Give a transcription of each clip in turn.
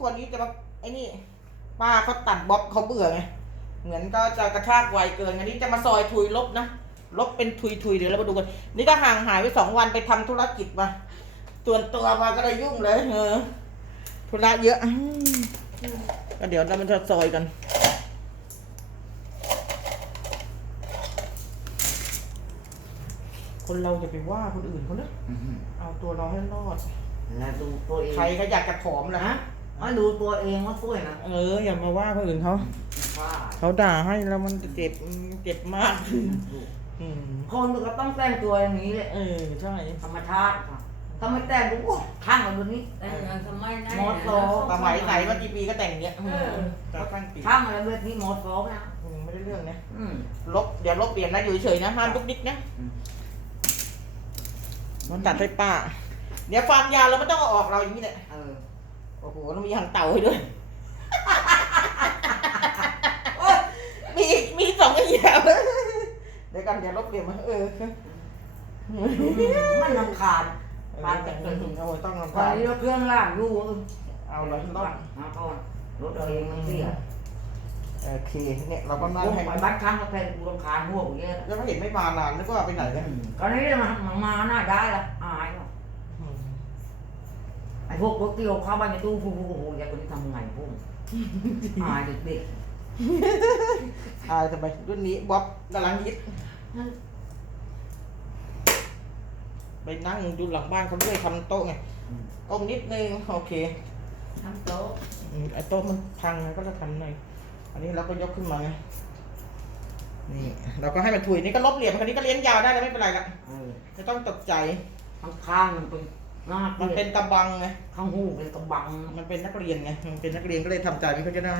คนนี้จะมาไอ้นี่ป้าเขาตัดบ๊อบเขาเบื่อไงเหมือนก็จะกระชากไวเกินอันนี้จะมาซอยทุยลบนะลบเป็นทุยทุยๆเดี๋ยวเรามาดูกันนี่ก็ห่างหายไปสองวันไปทำธุรกิจมาส่วนตัวมาก็เลยยุ่งเลยเออธุระเยอะอืมก็เดี๋ยวเรามันจะซอยกันคนเราจะไปว่าคนอื่นเขาเนอะเอาตัวเราให้รอดแล้วดูตัวเองใครก็อยากจะผอมนะ นะมาดูตัวเองว่าสวยนะเอออย่ามาว่าคนอื่นเขาป้าเขาด่าให้แล้วมันเจ็บเจ็บมากอืมคนก็ต้องแต่งตัวอย่างนี้เลยเออใช่ธรรมชาติค่ะถ้าไม่แต่งก็โอ้ข้างกันตัวนี้แต่ยังสมัยนั้นมอโตสมัยไหนว่ากี่ปีก็แต่งเนี้ยเออก็ตั้งปีข้างอะไรแบบนี้หมดโซ่นะอืมไม่ได้เรื่องนะอืมลบเดี๋ยวลบเปลี่ยนนะอยู่เฉยๆนะห้ามลุกดิกนะอืมมันตัดให้ป้าเดี๋ยวความยาวเราไม่ต้องเอาออกเราอย่างนี้แหละเออ โอ้โหเรามีหางเต่าให้ด้วย มีอีกมีสองอย่างเดี๋ยวกันเดี๋ยวลบเปลี่ยนมาเออมันลำคาญปานแต่งเลยโอ้ยต้องตอนลำบากนี้เราเครื่องล่างอยู่เออเอาเลยต้องมาก่อนรถเราเองมันเสียโอเคเนี่ยเราก็นั่งโอ้ให้ไปบ้านข้างก็แพงกูรำคาญหัวกูเยอะแล้วก็เห็นไม่มานานนึกว่าไปไหนกัน ตอนนี้มามามาหน้าได้ละอายเนาะไอ้ พวกพวกที่เราเข้าบ้านในตู้ฟูฟูฟูอยากคนนี้ทำไงพวกอายเด็กอ่าทำไมรุ่นนี้บ๊อบกำลังฮิตไปนั่งดูหลังบ้านเขาด้วยทำโต๊ะไงก้มนิดนึงโอเคทำโต๊ะอืมไอ้โต๊ะมันพังไงก็จะทำหน่อยอันนี้เราก็ยกขึ้นมาไงนี่เราก็ให้มันถุยนี่ก็ลบเหลี่ยมคันนี้ก็เลี้ยงยาวได้แล้วไม่เป็นไรละๆเออไม่ต้องตกใจข้างข้างมันเป็น หน้ามันเกลีเป็ยนดตะบังไง ข้างหูเป็นกระบัง มันเป็นนักเรียนไง มันเป็นนักเรียนก็เลยทำใจไม่ค่อยจะได้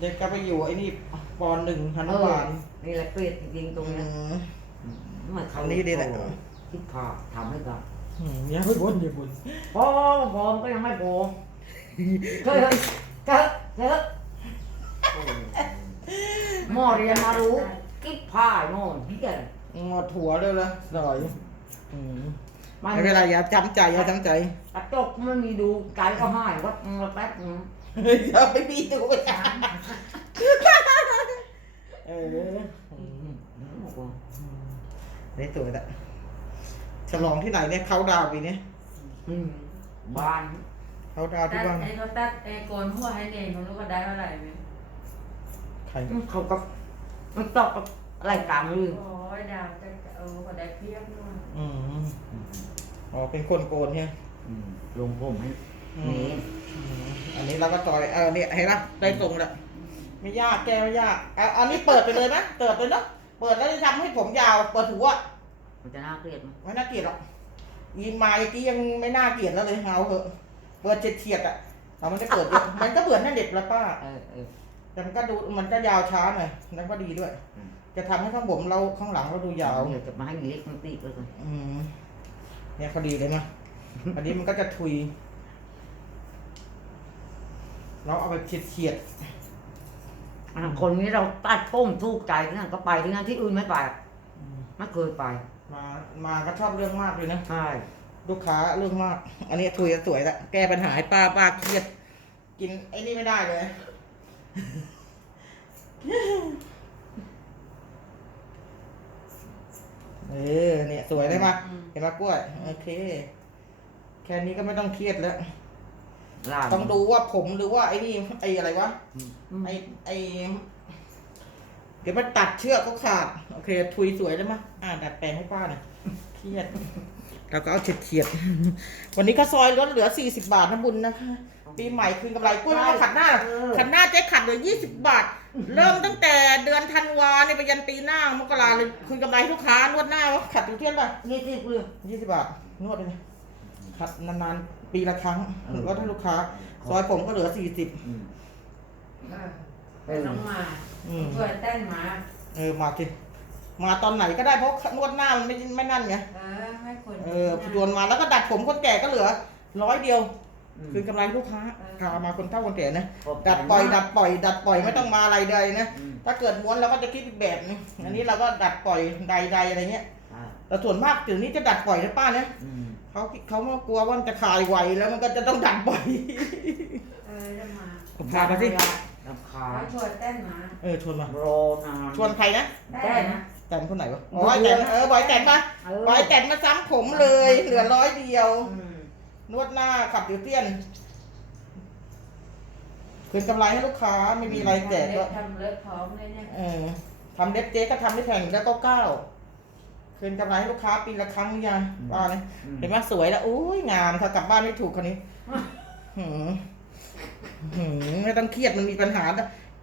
เด็กก็ไปอยู่ไอ้นี่ปหนึ่งฮันุบาลนี่แหละเกลียดจริงๆตรงอืเนี้ยมมันเขาอันนี้ดีแหละคิดผ่าทำให้กันอืมอย่าไปบ่นอย่าบ่นพอพอก็ยังไม่พอเฮ้ยเฮ้ยเฮ้ยเฮ้ยหม้อเรียนมารู้คิดผ่าโน่นพี่แกงอดหัวเลยละสอย อืมมันไม่เป็นไรอย่าจำใจอย่าจำใจกระจกมันมีดูใจก็หายวัดมาแป๊บนึงอย่าไปบีตัวเอออืมได้ตัวละฉลองที่ไหนเนี่ยเขาดาวน์ปีนี้อืมบ้านเขาดาวน์ที่ตัดบ้านไอ้เขาตัดไอ้โกนหัวให้เด็กมันรู้ว่าได้เท่าไหร่ไหมใครเขาก็มันตอบกับอะไรกลางลืมโอ้ยดาวจะเออ ก็ได้เพียบนู่นอืมอ๋อเป็นคนโกนเนี่ยลงผมให้อืนี่มอืมอันนี้เราก็ต่อยเออเนี่ยเห็นปะได้ตรงแล้วไม่ยากแกไม่ยากเอาอันนี้เปิดไปเลยนะเปิดเลยเนาะเปิดแล้วจะทำให้ผมยาวเปิดหัวมันจะน่าเกลียดไหมไม่น่าเกลียดหรอกยิงมาเมื่อกี้ยังไม่น่าเกลียดแล้วเลยเอาเถอะเปิดเฉียดๆอะเรามันจะเปิดเยอะมันก็เบื่อหน้าเด็กแล้วป้า เออเออแต่มันก็ดูมันก็ยาวช้าหน่อยนั่นก็ดีด้วย อืม จะทำให้ข้างผมเราข้างหลังเราดูยาว เดี๋ยวจะมาให้เล็กมันตีเลยกันอืมเนี่ยพอดีเลยนะอันนี้มันก็จะทุย เราเอาไปเฉียดเฉียดอะคนนี้เราตัดผมถูกใจที่นั่นก็ไปที่นั่นที่อื่นไม่ไปๆอืมไม่เคยไปมามาก็ชอบเรื่องมากเลยนะใช่ลูกค้าเรื่องมาก อันนี้ทุยสวยละแก้ปัญหาให้ป้าป้าเครียด กินไอ้นี่ไม่ได้เลย เออ เนี่ย สวยเลยมา อืม เห็นไหมกล้วย โอเค แค่นี้ก็ไม่ต้องเครียดแล้วลาบต้องดูว่าผมหรือว่าไอ้นี่ไอ้อะไรวะอืมไอ้ไอ้เดี๋ยวมันตัดเชือกก็ขาด โอเค ทุยสวยแล้วมั้ยอ่าดัดแปลงให้ป้าหน่อยเครียด เราก็เอาเฉียดเฉียดๆวันนี้ก็ซอยลดเหลือสี่สิบาทนะบุญนะคะ ปีใหม่คืนกำไรกล้วยมาขัดหน้าเออขัดหน้าเจ๊ขัดเหลือยี่สิบบาท เริ่มตั้งแต่เดือนธันวาเนี่ยไปยันปีหน้ามกราเลยคืนกำไรให้ลูกค้านวดหน้าวะขัดอยู่เที่ยงป่ะนี่ที่เรื่องยี่สิบบาทนวดเลยนะขัดนานๆปีละครั้งเออลดให้ลูกค้า ซอยผมก็เหลือสี่สิบอืมเออไปต้องมาอืมช่วยเต้นมาเออมาสิมาตอนไหนก็ได้เพราะนวดหน้ามันไม่ไม่นั่นไงเออให้คนเออชวนมาแล้วก็ดัดผมคนแก่ก็เหลือร้อยเดียวอืม คืนกำไรให้ลูกค้าพามาคนเฒ่าคนแก่นะขอบใจดัดปล่อยมากดัดปล่อย ดัดปล่อยไม่ต้องมาอะไรใดนะอืมถ้าเกิดม้วนเราก็จะคิดอีกแบบนึงอันนี้เราก็ดัดปล่อยใดๆอะไรเงี้ยอ่าแต่ส่วนมากถึงนี้จะดัดปล่อยนะป้านะอืมเขเขาเขามากลัวว่ามันจะคายไวแล้วมันก็จะต้องดัดบ่อยเออจะมาผมพามาสิลำคาเขาญชวนเต้นมาเออชวนมารอนานชวนใครนะได้นะแตนคนไหนวะอ๋อบอยแตนเออบอยแตนมาเออบอยแตนมาซ้ำผมเลย เหลือร้อยเดียวอืม นวดหน้าขับดิวเตียนคืนกำไรให้ลูกค้าไม่มีอะไรแจกก็ทำเล็บพร้อมเลยเนี่ยเออทำเล็บเจ๊ก็ทำไม่แพงแล้วก็เก้าคืนกำไรให้ลูกค้าปีละครั้งหรือยังว่าเลยอืมเห็นไหมสวยแล้วอุ้ยงามถ้ากลับบ้านไม่ถูกคนนี้หืมหืมไม่ต้องเครียดมันมีปัญหา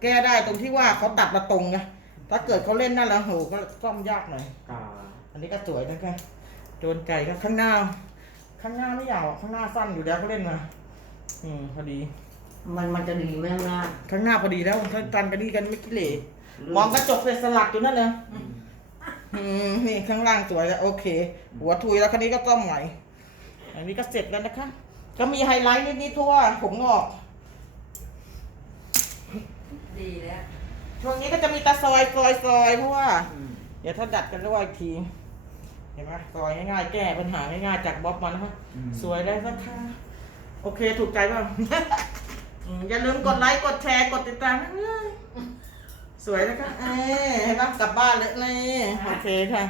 แก้ได้ตรงที่ว่าเขาตัดมาตรงไงถ้าเกิดเขาเล่นนั่นแล้วโหก็ซ่อมยากหน่อยกาอันนี้ก็สวยนะคะโดนไก่ก็ข้างหน้า ข้างหน้าไม่ยาวข้างหน้าสั้นอยู่แล้วก็เล่นมาอืมพอดี มันมันจะดีไหมข้างหน้าข้างหน้าพอดีแล้วถ้ากันกันนี่กันไม่กิเลสมองกระจกเลยสลัดอยู่นั่นเลยอืมนี่ข้างล่างสวยแล้วโอเค หัวทุยแล้วคันนี้ก็ซ่อมใหม่อันนี้ก็เสร็จแล้วนะคะ ก็มีไฮไลท์นิดๆทั่วผมงอก ดีแล้ว ช่วงนี้ก็จะมีตาซอยซอยซอยเพราะว่าอืมเดี๋ยวถ้าดัดกันแล้วอีกที เห็นไหมซอยง่ายๆ แก้ปัญหาง่ายๆ จากบ๊อบมานะคะอืมสวยได้สักค่ะ โอเคถูกใจป่ะอืมอย่าลืมกดไลค์ กดแชร์ กดติดตามนะสวยนะคะเอ้ยเห็นไหมกลับบ้านเลยนี่โอเคค่ะ